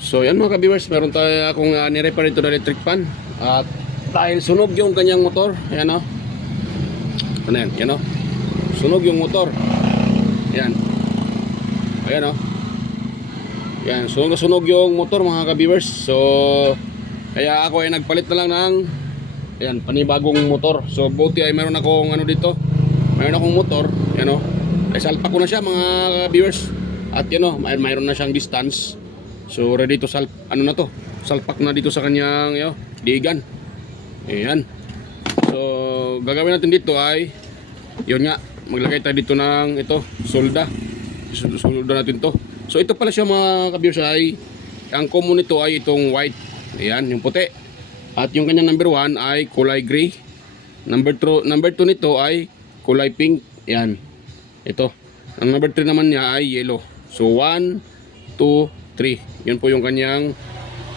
So yan mga ka-viewers, meron tayo akong ni-repair ito na electric fan. At dahil sunog yung kanyang motor, ayan o. Ano yan? Yan o. Sunog yung motor. Ayan. Ayan o. Yan, sunog yung motor mga ka-viewers. So kaya ako ay nagpalit na lang ng ayan, panibagong motor. So buti ay meron akong ano dito. Meron akong motor, ayan o. Ay salpak ko na siya mga ka-viewers. At yan o, mayroon na siyang distance. So ready to salpak na dito sa kanyang diigan. Ayan. So gagawin natin dito ay yun nga, maglagay tayo dito ng solda. Solda natin to. So ito pala siya mga ka-viewers, ay ang common nito ay itong white. Ayan, yung puti. At yung kanyang number 1 ay kulay gray. Number 2 nito ay kulay pink. Ayan. Ito. Ang number 3 naman niya ay yellow. So 1, 2, 3. Yun po yung kanyang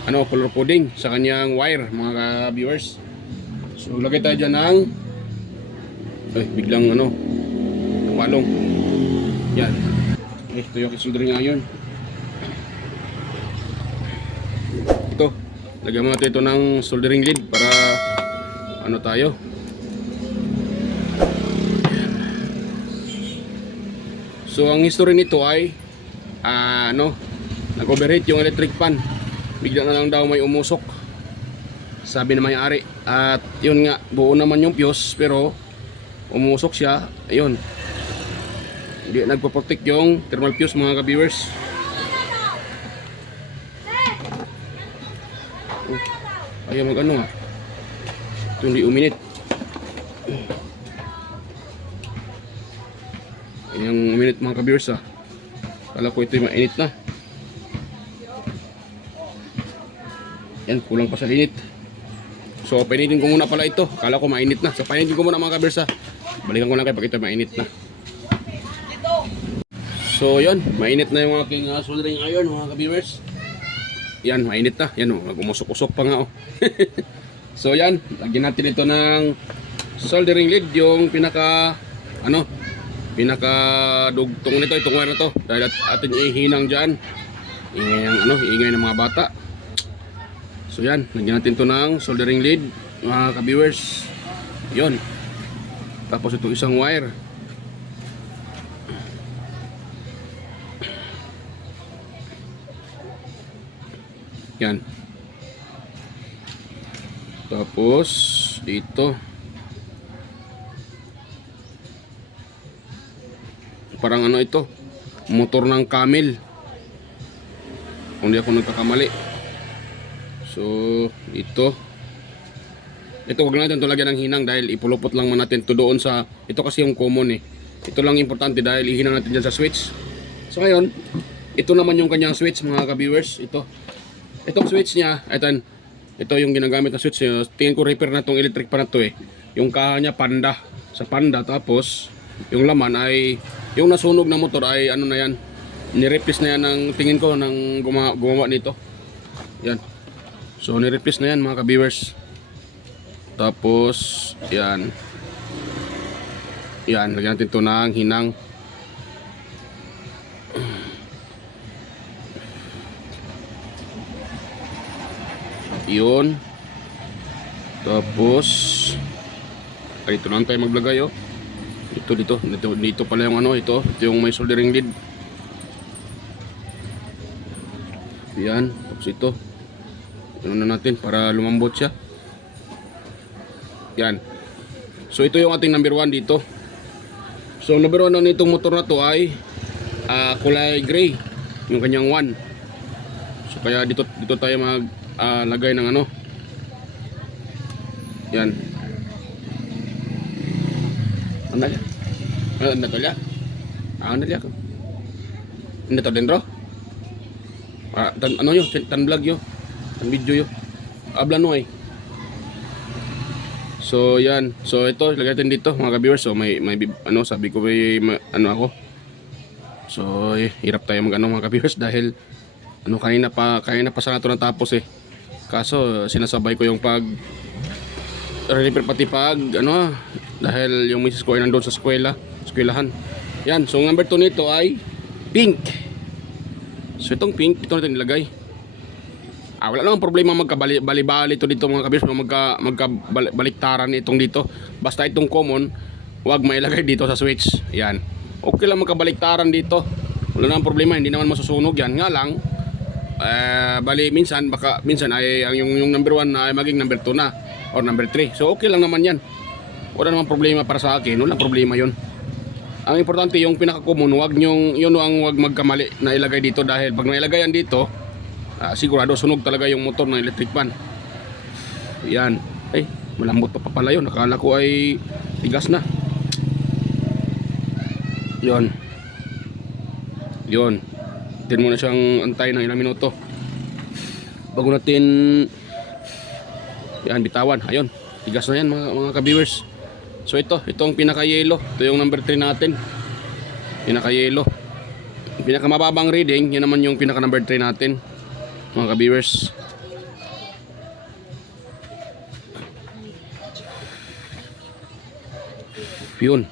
color coding sa kanyang wire mga viewers. So lagay tayo dyan ng biglang tumalong. Yan. Ito yung soldering iron. Ito. Lagyan mo natin ito ng soldering lead para tayo. So ang history nito ay nag-overheat yung electric fan. Bigla na lang daw may umusok, sabi na may-ari. At yun nga, buo naman yung fuse pero umusok siya. Ayun, hindi nagpo-protect yung thermal fuse mga ka-viewers. Ayaw mag ito hindi uminit. Ayan, uminit mga ka-viewers . Kala ko ito yung mainit na. Yan, kulang pa sa init. So painitin ko muna pala ito. Kala ko mainit na. So painitin ko muna mga ka-viewers . Balikan ko lang kayo pag ito mainit na. So yun, mainit na yung aking soldering iron mga ka-viewers. Yan, mainit na. Yan nag-umusok-usok pa nga . So yan, lagyan natin ito ng soldering lead, yung pinaka dugtong nito, itong wire na to. Dahil atin ihinang dyan. Ingay ng mga bata. So yan, lagyan natin ito ng soldering lead mga ka-viewers. Yun. Tapos ito isang wire. Yan. Tapos dito parang ito, motor ng camel kung di ako nagkakamali. So ito wag natin ito lagyan ng hinang dahil ipulupot lang man natin ito doon sa ito kasi yung common . Ito lang importante dahil ihinang natin dyan sa switch. So ngayon, ito naman yung kanyang switch mga ka-viewers. Itong switch niya, ito yung ginagamit na switch. Tingin ko repair na itong electric pan na ito . Yung kaha niya panda, sa panda. Tapos yung laman ay yung nasunog na motor ay na yan, ni-replace na yan ng tingin ko ng gumawa nito. Yan. So ni-replace na yan mga ka-viewers. Tapos yan. Yan, lagyan natin ito ng hinang. Yun. Tapos dito lang tayo maglagay . Dito pala yung ito yung may soldering lead. Yan. Tapos ito na natin para lumambot siya. Yan. So ito yung ating number 1 dito. So number 1 na nitong motor na to ay kulay gray, yung kanyang 1. So kaya dito tayo lagay ng yan. Ano to ya? Ano to dentro? Tan vlog yo. Tan video yo. Habla no . So yan. So ito lagay natin dito mga ka-viewers. So may sabi ko may ako. So hirap tayo mga ka-viewers dahil kanina pa sana ito natapos . Kaso sinasabay ko yung repair pati dahil yung misis ko ay nandoon sa eskwelahan. Yan, so number 2 nito ay pink. So itong pink, ito natin nilagay. Wala namang problema magkabali-bali to dito mga kabiyers, magkabaliktaran itong dito. Basta itong common, wag mailagay dito sa switch. Yan. Okay lang magkabaliktaran dito. Wala namang problema, hindi naman masusunog yan. Nga lang, bali minsan ay yung number 1 ay maging number 2 na or number 3. So okay lang naman yan. Wala namang problema para sa akin. Walang problema yun. Ang importante yung pinaka-common, wag magkamali na ilagay dito dahil pag nailagay yan dito, sigurado sunog talaga yung motor ng electric fan. Yan. Ay, malambot pa pala yun. Nakala ko ay tigas na. Yon. Tin muna siyang antay ng ilang minuto bago natin yan bitawan. Ayun, tigas na yan mga ka-viewers. So itong pinaka-yellow, ito yung number 3 natin. Pinaka-yellow. Pinakamababang reading, yan naman yung pinaka-number 3 natin, mga ka-viewers. Yun.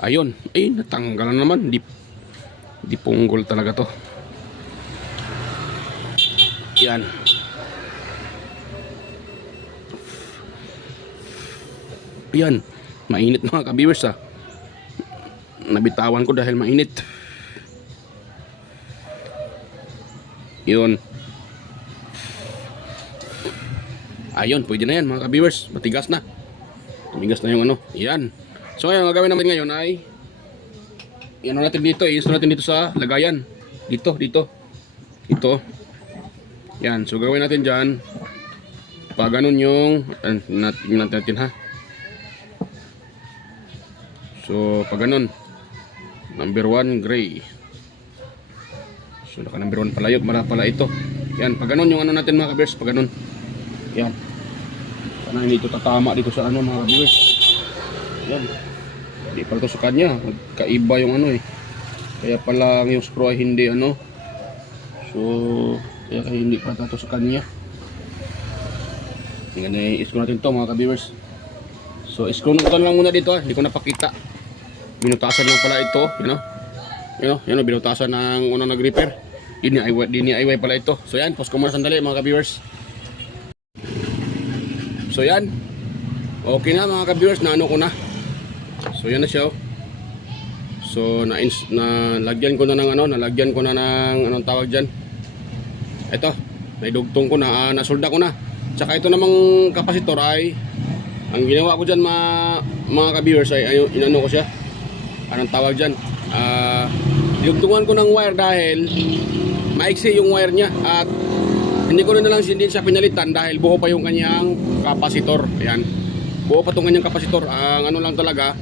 Ayun. Ay, natanggal na naman. Di punggol talaga to. Yan. Yan. Mainit mga ka-viewers ha. Nabitawan ko dahil mainit. Yun. Ayun, pwede na yan mga ka-viewers. Matigas na. Tumigas na yung ano. Yan. So ngayon, ang gagawin natin ngayon ay i-ano natin dito, i-install natin dito sa lagayan. Dito. Ito. Yan. So gagawin natin dyan. Pag ganun yung natin ha. So pag ganun, number 1 gray. So naka number 1 palayog, mara pala ito. Yan. Pag ganun yung ano natin mga ka-viewers. Pag ganun. Yan. Sana hindi ito tatama dito sa ano mga ka-viewers. Yan. Hindi pala ito sa kanya. Magkaiba yung ano eh. Kaya pala yung screw ay hindi ano. So kaya hindi pala ito sa kanya. Tingnan na i-screw natin ito mga ka-viewers. So i-screw natin lang muna dito. Hindi ko napakita. Binutasan lang pala ito. Yan o. Binutasan ng unang nag-repair. DIY pala ito. So yan. Pause ko muna sandali mga ka-viewers. So yan. Okay na mga ka-viewers. Naano ko na. So yan na siya. So nalagyan ko na ng nalagyan ko na ng anong tawag diyan. Ito, naidugtong ko na, nasolda ko na. Tsaka ito namang kapasitor ay ang ginawa ko diyan mga ka-viewers ay inano ko siya. Anong tawag diyan? Dugtungan ko ng wire dahil maiksi yung wire niya at hindi ko na lang din siya pinalitan dahil buo pa yung kanyang kapasitor. Ayan. Buo pa tong kanyang kapasitor. Ang ano lang talaga,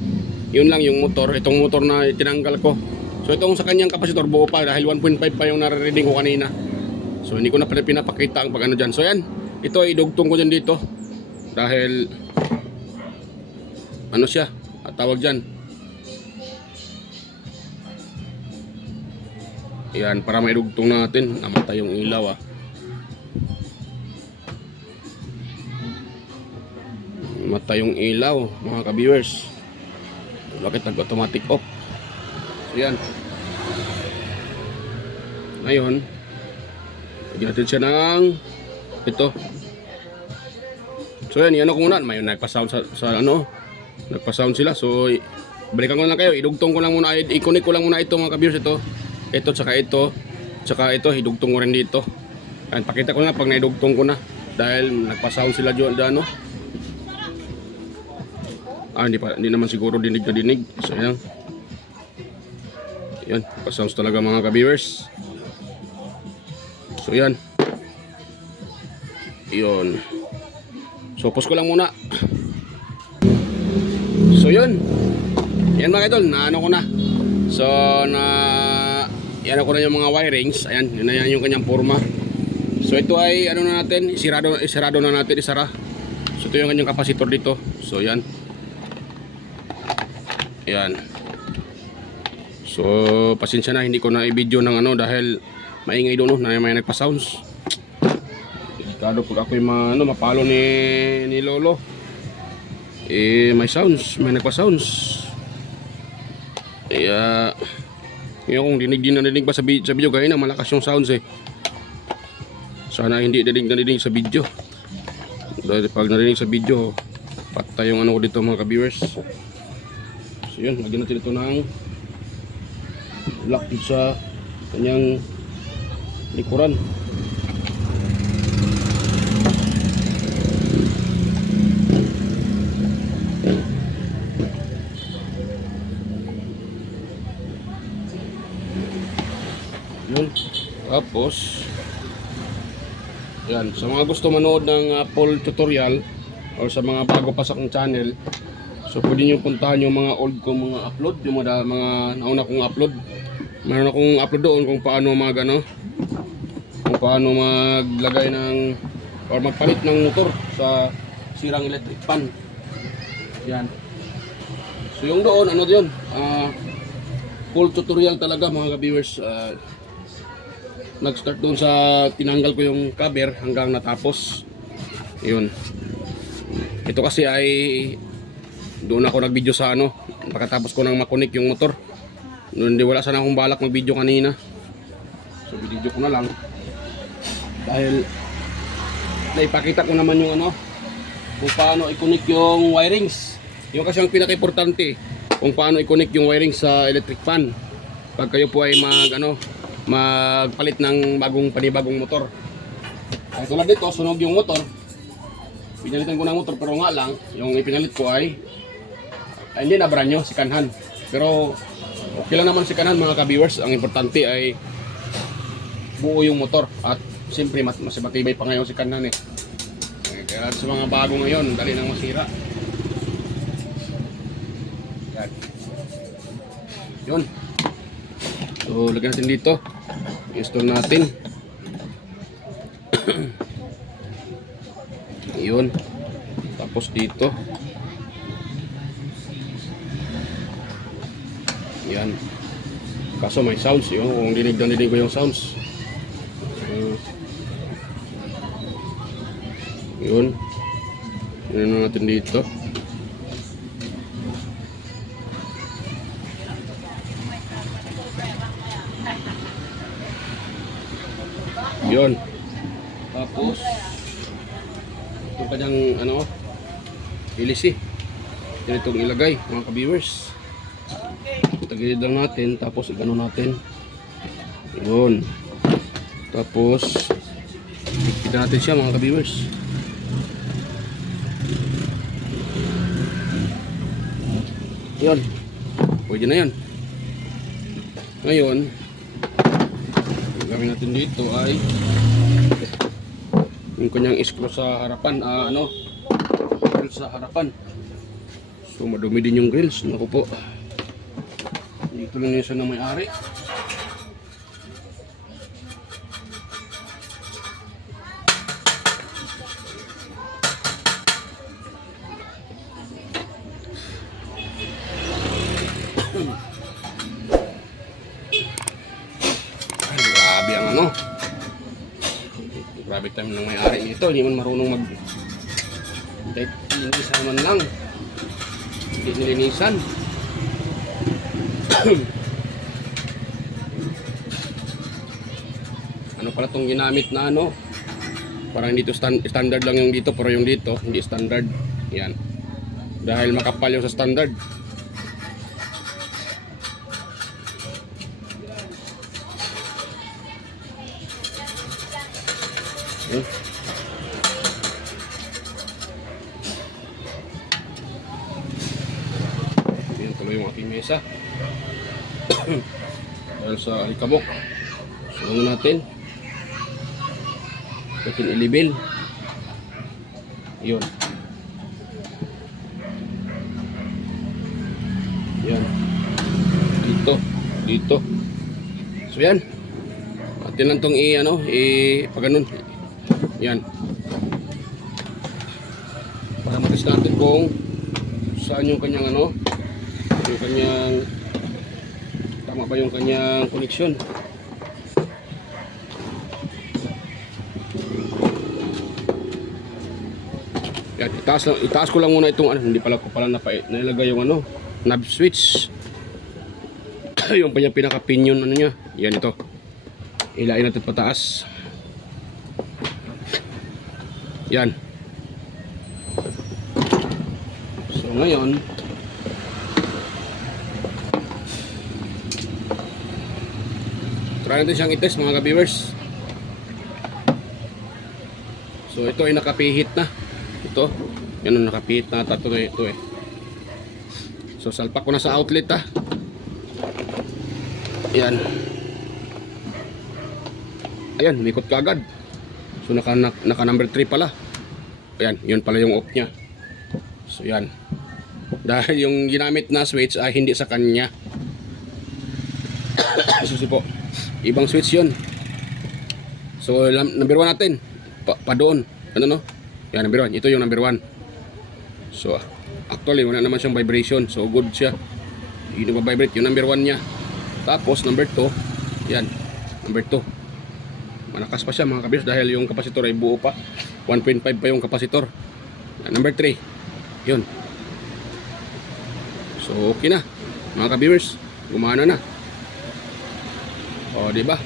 yun lang yung motor, itong motor na tinanggal ko. So itong sa kanyang kapasitor buo pa dahil 1.5 pa yung nare-reading ko kanina. So hindi ko na pala pinapakita ang pag-ano dyan. So yan, ito ay idugtong ko dyan dito dahil ano siya, tawag dyan. Yan, para maidugtong natin. Namatay yung ilaw Namatay yung ilaw mga ka-viewers. Bakit nag-automatic off? So yan. Ngayon, lagyan natin siya ng ito. So yan, yan ako muna. May nagpa-sound sa ano. Nagpa-sound sila. So balikan ko lang kayo. Idugtong ko lang muna. I-connect ko lang muna ito mga ka-viewers. Ito, tsaka ito. Tsaka ito, idugtong ko rin dito. Yan, pakita ko na pag naidugtong ko na. Dahil nagpa-sound sila dyan, ano. Hindi naman siguro dinig na dinig. So yan. Yan, pa-sounds talaga mga ka-viewers. So yan. Yun. So pause ko lang muna. So yun. Yan mga idol, naano ko na. So yan ko na yung mga wirings. Ayan, yun na yan yung kanyang forma. So ito ay ano na natin, isarado na natin, isara. So ito yung kanyang kapasitor dito. So yan. Yan. So pasensya na, hindi ko na i-video ng ano dahil maingay doon na may nagpa-sounds. Delikado pag ako yung mapalo ni Lolo. May sounds, may nagpa-sounds. Kaya ngayon kung dinig pa sa video kaya na malakas yung sounds Sana hindi narinig sa video. Dahil pag narinig sa video, patay yung ano ko dito mga ka-viewers. So yun, lagyan natin ito ng lock sa kanyang likuran. Yun. Tapos yan, sa mga gusto manood ng full tutorial or sa mga bago pa sa akong channel, so pwede nyo puntahan yung mga old kong mga upload, yung mga nauna kong upload. Meron akong upload doon kung paano kung paano maglagay ng or magpalit ng motor sa sirang electric fan. Yan. So yung doon, ano yun, full tutorial talaga mga ka-viewers. Nag-start doon sa tinanggal ko yung cover hanggang natapos. Yun. Ito kasi ay doon ako nag-video sa ano, pagkatapos ko nang makonik yung motor. Hindi wala sana akong balak mag-video kanina. So video ko na lang. Dahil naipakita ko naman yung ano, kung paano i-connect yung wirings. Yung kasi ang pinaka-importante, kung paano i-connect yung wiring sa electric fan. Pag kayo po ay magpalit ng panibagong motor. Ay tulad dito, sunog yung motor. Pinalitan ko ng motor pero nga lang, yung ipinalit ko ay hindi na brand new, sikanhan. Pero okay lang naman sikanhan mga ka-viewers. Ang importante ay buo yung motor at siyempre mas matibay pa ngayon sikanhan eh. Kaya sa mga bago ngayon, dali nang masira. Yan. Yun. So lagyan natin dito. Install natin. Yun. Tapos dito. Yan. Kaso may sounds yun. Kung dinig ko yung sounds. Yun. Yun na natin dito. Yun. Tapos ito kanyang ano, ilisi. Yan itong ilagay mga ka-viewers. Tagilid lang natin, tapos igano natin. Yun. Tapos ikita natin siya mga ka-viewers. Yun. Pwede na yan. Ngayon gawin natin dito ay yung kanyang screw sa harapan, grill sa harapan. So madumi din yung grills. Naku po, dito lang yun sa na may-ari. Grabe ang ano, grabe time ng may-ari nito. Hindi man marunong kahit linisan man lang, hindi nilinisan. Ano pala tong ginamit na ano, parang dito standard lang yung dito, pero yung dito hindi standard. Yan, dahil makapal yung sa standard. Yan tuloy yung aking mesa. Dahil sa alikabok. So ano natin ilibel. Yun. Yan. Dito. So yan. Atin lang tong pag-ganon. Yan. Para matis natin kung saan yung kanyang yung kanyang tama ba yung kanyang connection. Yan, itaas ko lang muna itong hindi pala ko nilagay yung knob switch. Yung pinaka pinion niya. Yan ito. Ilain natin pataas. Yan. So ngayon, try natin siyang i-test mga ka-viewers. So ito ay nakapihit na. Ito, yan ang nakapihit na ito eh. So salpak ko na sa outlet ha. Yan. Ayan, umikot ka agad. So naka number 3 pala. Ayan, yun pala yung off niya. So yan. Dahil yung ginamit na switch ay hindi sa kanya. Susi po. Ibang switch yun. So number 1 natin. Pa doon. Ano no? Yan, number 1. Ito yung number 1. So actually wala naman siyang vibration. So good siya. Hindi na vibrate yung number 1 niya. Tapos number 2. Yan. Number 2. Malakas pa siya mga ka-viewers dahil yung kapasitor ay buo pa. 1.5 pa yung kapasitor. Number 3. Yun. So okay na mga ka-viewers. Gumana na. O diba?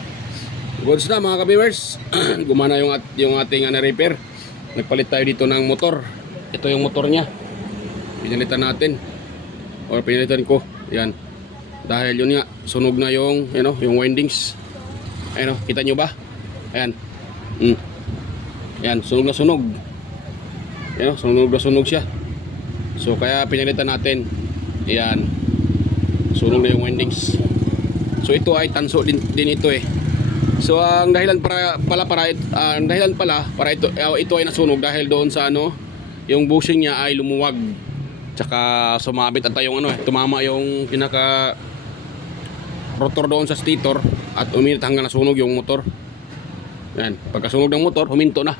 Goods na mga ka-viewers. Gumana yung ating na-repair. Nagpalit tayo dito ng motor. Ito yung motor niya. Pinalitan natin. O pinalitan ko. Yan. Dahil yun nga, sunog na yung, yung windings. Ayun, kita nyo ba? Ayan. Ayan, sunog na sunog. Ayan, sunog na sunog siya. So kaya pinalitan natin. Ayan. Sunog na yung windings. So ito ay tanso din ito eh. So ang dahilan para ito ay nasunog dahil doon sa yung bushing niya ay lumuwag. Tsaka sumabit at yung tumama yung pinaka rotor doon sa stator at uminit hanggang nasunog yung motor. Yan, pagkasunog ng motor, huminto na.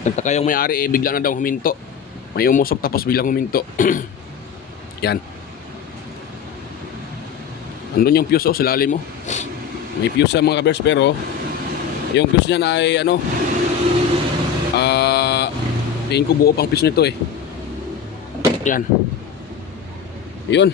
Nagtaka yung may-ari bigla na daw huminto. May umusok tapos biglang huminto. Yan. Andun yung fuse sa lalim mo. May fuse sa mga ka-viewers pero yung fuse niya na ay tingin ko buo pang fuse nito eh. Yan. Yun.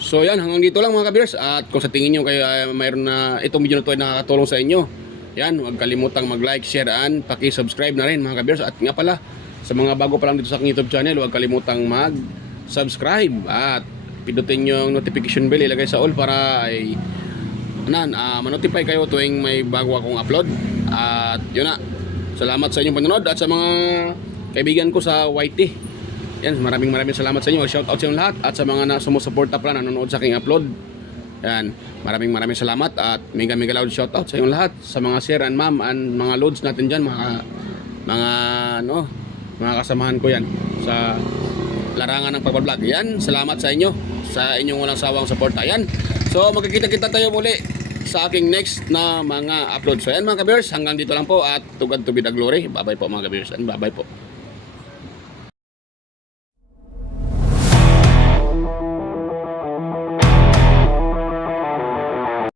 So yan, hanggang dito lang mga ka-viewers. At kung sa tingin nyo kayo mayroon na itong video na ito ay nakakatulong sa inyo, yan, huwag kalimutang mag-like, share, and paki-subscribe na rin mga ka-viewers. At nga pala, sa mga bago pa lang dito sa aking YouTube channel, huwag kalimutang mag-subscribe at pindutin yung notification bell, ilagay sa all para ay ma-notify kayo tuwing may bago akong upload. At yun na, salamat sa inyong panonood at sa mga kaibigan ko sa YT. Yan, maraming salamat sa inyo. Shoutout sa inyong lahat at sa mga sumusuporta pala nanonood sa aking upload. Yan, maraming salamat at mega loud shoutout sa inyong lahat, sa mga sir and ma'am and mga loads natin dyan, mga kasamahan ko yan sa larangan ng pagbablog. Yan, salamat sa inyo, sa inyong walang sawang suporta. Yan, so magkikita-kita tayo muli sa aking next na mga upload. So yan mga ka-viewers, hanggang dito lang po at to God to be the glory. Bye bye po mga ka-viewers and bye bye po.